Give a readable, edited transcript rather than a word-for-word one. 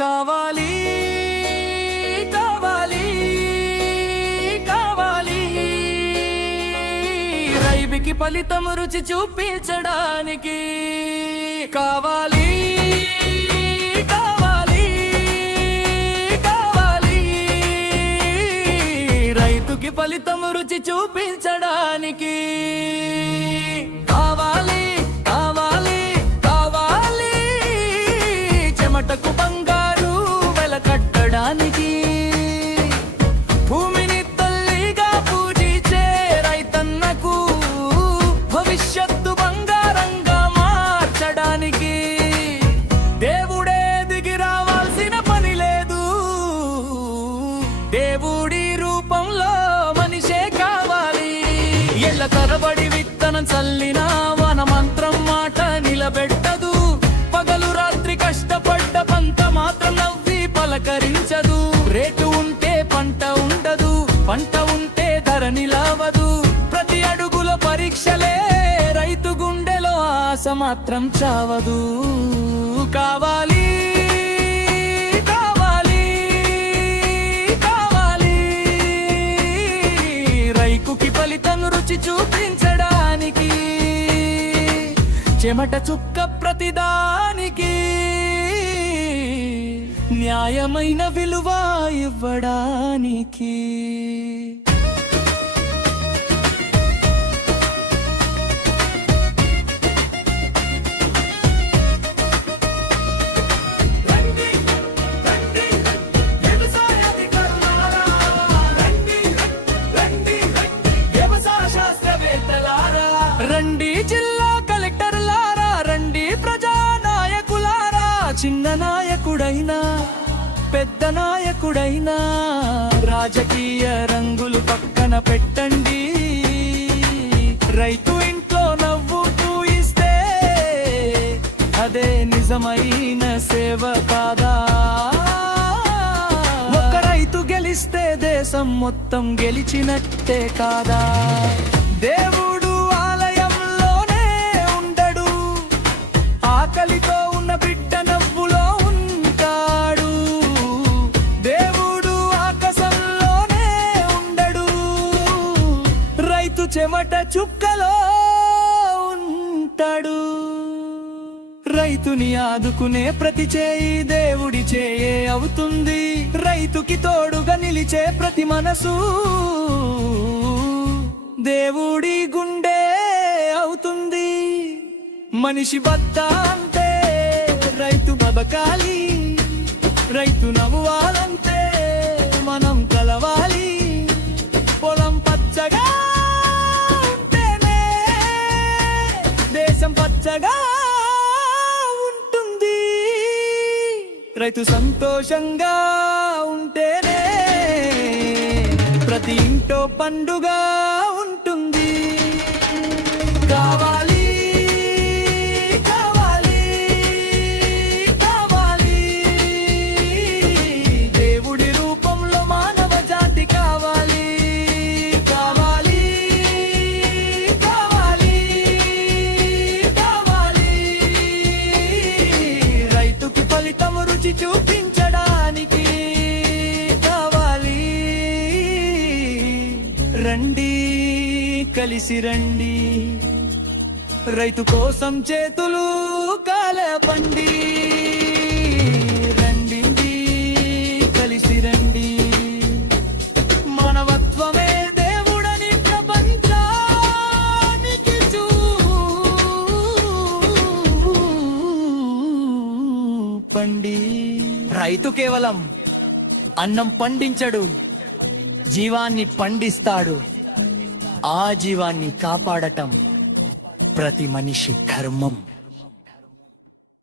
కావాలి కావాలి కావాలి రైబికి ఫలితం రుచి చూపించడానికి కావాలి కావాలి కావాలి రైతుకి ఫలితం రుచి చూపించడానికి కావాలి కావాలి కావాలి చెమటకు బంగారు వెల కట్టడానికి భూమిని తల్లిగా పూజించే రైతన్నకు భవిష్యత్తు బంగారంగా మార్చడానికి దేవుడే దిగి రావాల్సిన పని లేదు. దేవుడి రూపంలో మనిషే కావాలి. ఎల్ల తరబడి విత్తనం చల్లినా వన మంత్రం మాట నిలబెట్టదు. పగలు రాత్రి కష్టపడ్డ పంట మాత్రం నవ్వి పలకరించదు. రేటు ఉంటే పంట ఉండదు, పంట ఉంటే ధర నిలవదు. ప్రతి అడుగుల పరీక్షలే, రైతు గుండెలో ఆశ మాత్రం చావదు. కావాలి కావాలి కావాలి రైతుకి ఫలితం రుచి చూపించడానికి చెమట చుక్క ప్రతిదానికి న్యాయమైన విలువ ఇవ్వడానికి. రండి జిల్లా కలెక్టర్లారా, రండి ప్రజా నాయకులారా. చిన్న నాయకుడైనా పెద్ద నాయకుడైనా రాజకీయ రంగులు పక్కన పెట్టండి. రైతు ఇంట్లో నవ్వుతూ ఇస్తే అదే నిజమైన సేవ కాదా? ఒక రైతు గెలిస్తే దేశం మొత్తం గెలిచినట్టే కాదా? దేవుడు ఆలయంలోనే ఉండడు, ఆకలితో ఉన్న బిడ్డ నవ్వులో ఉంటాడు. దేవుడు ఆకాశంలోనే ఉండడు, రైతు చెమట చుక్కలో ఉంటాడు. రైతుని ఆదుకునే ప్రతి చేయి దేవుడి చేయే అవుతుంది. రైతుకి తోడుగా నిలిచే ప్రతి మనసు దేవుడి గుండె అవుతుంది. మనిషి బద్ద అంటే రైతు బతకాలి, రైతు నవ్వాలంటే మనం కలవాలి. పొలం పచ్చగా ఉంటేనే దేశం పచ్చగా ఉంటుంది. రైతు సంతోషంగా ఉంటేనే ప్రతి ఇంటో పండుగ ఉంటుంది. కావాలి కావాలి కావాలి దేవుడి రూపంలో మానవ జాతి కావాలి. కావాలి కావాలి కావాలి రైతుకి ఫలితం రుచి చూపించడానికి కావాలి. రండి కలిసి రండి, రైతు కోసం చేతులు కాలపండి. రండి కలిసి రండి, మానవత్వమే దేవుడని ప్రపంచానికి చూపండి. రైతు కేవలం అన్నం పండించడు, జీవాన్ని పండిస్తాడు. ఆ జీవాన్ని కాపాడటం ప్రతి మనిషి ధర్మం.